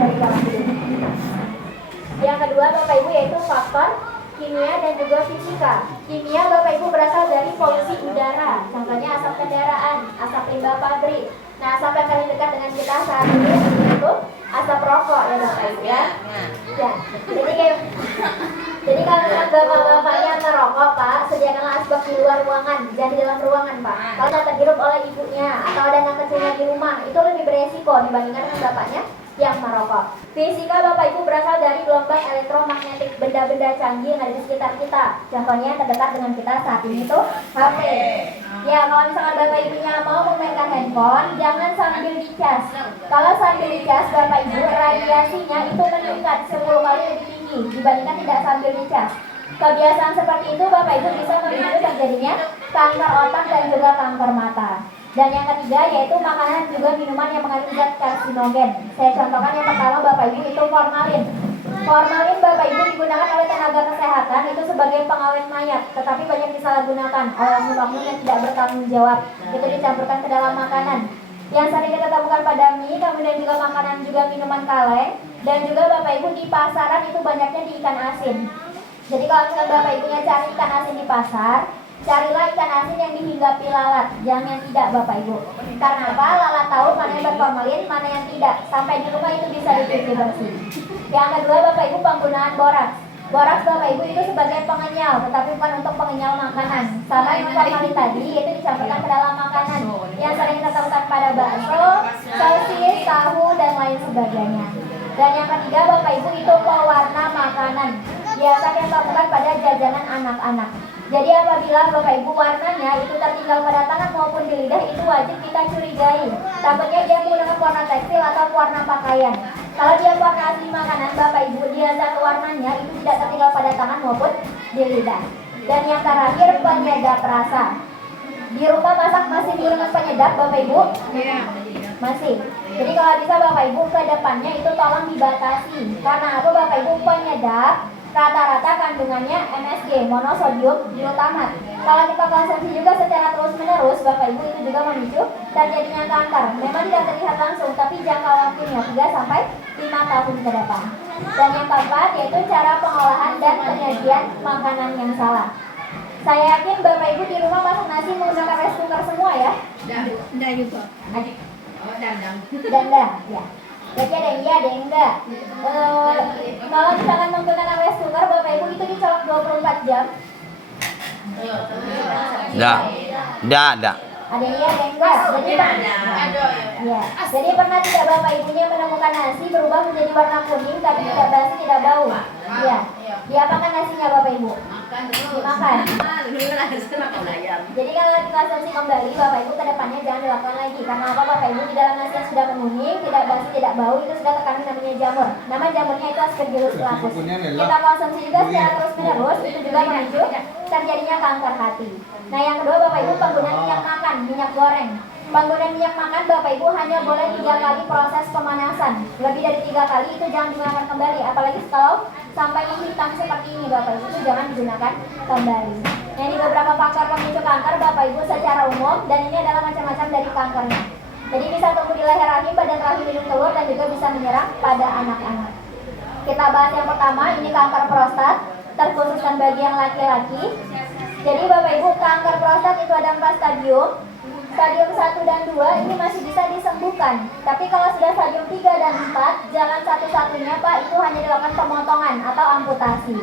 dari pola hidup. Yang kedua Bapak Ibu yaitu faktor kimia dan juga fisika. Kimia Bapak Ibu berasal dari polusi udara, contohnya asap kendaraan, asap limbah pabrik. Nah, asap yang paling dekat dengan kita saat ini itu asap rokok ya Bapak Ibu ya. Ya. Jadi kalau bapak-bapaknya merokok Pak, sediakanlah asbak di luar ruangan, jangan di dalam ruangan Pak. Kalau tidak terhirup oleh ibunya atau ada anak kecilnya di rumah, itu lebih beresiko dibandingkan dengan bapaknya yang merokok. Fisika Bapak Ibu berasal dari gelombang elektromagnetik, benda-benda canggih yang ada di sekitar kita. Contohnya yang terdekat dengan kita saat ini tuh HP. Ya, kalau misalkan Bapak Ibunya mau memainkan handphone, jangan sambil dicas. Kalau sambil dicas Bapak Ibu, radiasinya itu meningkat 10 kali lebih tinggi dibandingkan tidak sambil dicas. Kebiasaan seperti itu Bapak Ibu bisa memicu terjadinya kanker otak dan juga kanker mata. Dan yang ketiga yaitu makanan juga minuman yang mengandung zat karsinogen. Saya contohkan yang pertama Bapak Ibu itu formalin. Formalin Bapak Ibu digunakan oleh tenaga kesehatan itu sebagai pengawet mayat, tetapi banyak disalahgunakan oleh oknum yang tidak bertanggung jawab. Itu dicampurkan ke dalam makanan. Yang sering kita temukan pada mie, kemudian juga makanan juga minuman kaleng, dan juga Bapak Ibu di pasaran itu banyaknya di ikan asin. Jadi kalau misalnya Bapak Ibunya cari ikan asin di pasar, carilah ikan asin yang dihinggapi lalat, jangan yang tidak Bapak Ibu. Karena apa? Lalat tahu mana yang berformalin, mana yang tidak. Sampai di rumah itu bisa dicuci bersih. Yang kedua Bapak Ibu penggunaan boraks. Boraks Bapak Ibu itu sebagai pengenyal, tetapi bukan untuk pengenyal makanan. Sama yang formalin tadi itu dicampurkan ke dalam makanan yang sering kita temukan pada bakso, sosis, tahu dan lain sebagainya. Dan yang ketiga Bapak Ibu itu pewarna makanan. Biasa kita temukan pada jajanan anak-anak. Jadi apabila Bapak Ibu warnanya itu tertinggal pada tangan maupun di lidah, itu wajib kita curigai. Takutnya dia menggunakan warna tekstil atau warna pakaian. Kalau dia warna asli makanan Bapak Ibu, dia zat warnanya itu tidak tertinggal pada tangan maupun di lidah. Dan yang terakhir penyedap rasa. Di rumah masak masih menggunakan penyedap Bapak Ibu? Iya. Masih. Jadi kalau bisa Bapak Ibu ke depannya itu tolong dibatasi. Karena apa Bapak Ibu, penyedap rata-rata kandungannya MSG, monosodium glutamat. Kalau kita konsumsi juga secara terus-menerus Bapak Ibu, itu juga memicu terjadinya kanker. Memang tidak terlihat langsung, tapi jangka waktunya 3 sampai 5 tahun ke depan. Dan yang keempat yaitu cara pengolahan dan penyajian makanan yang salah. Saya yakin Bapak Ibu di rumah masak nasi menggunakan rice cooker semua ya? Enggak juga. Dan ya. Jadi ada yang iya, ada yang enggak. Kalau misalkan menggunakan rice cooker Bapak Ibu itu dicolok 24 jam. Enggak. Ada yang iya, ada yang enggak. Jadi pernah tidak Bapak Ibunya menemukan nasi berubah menjadi warna kuning tapi tidak basi, tidak bau? Iya. Diapakan nasinya Bapak Ibu? Dimakan. Jadi kalau dikonsumsi kembali Bapak Ibu ke depannya jangan dilakukan lagi. Karena apa Bapak Ibu, di dalam nasi yang sudah menguning, tidak basi, tidak bau, itu sudah terkandung namanya jamur. Nama jamurnya itu Aspergillus flavus. Kita konsumsi juga secara terus-menerus, itu juga memicu terjadinya kanker hati. Nah yang kedua Bapak Ibu penggunaan minyak makan, minyak goreng. Penggunaan minyak makan Bapak Ibu hanya boleh 3 kali proses pemanasan. Lebih dari 3 kali itu jangan digunakan kembali. Apalagi kalau sampai menghitam seperti ini Bapak Ibu, itu jangan digunakan kembali. Nah ini beberapa faktor pemicu kanker Bapak Ibu secara umum, dan ini adalah macam-macam dari kankernya. Jadi bisa tumbuh di leher rahim, badan rahim, hidung, telur, dan juga bisa menyerang pada anak-anak. Kita bahas yang pertama, ini kanker prostat, terkhususkan bagi yang laki-laki. Jadi Bapak Ibu, kanker prostat itu ada 4 stadium. Stadium 1 dan 2 ini masih bisa disembuhkan. Tapi kalau sudah stadium 3 dan 4, jalan satu-satunya Pak itu hanya dilakukan pemotongan atau amputasi.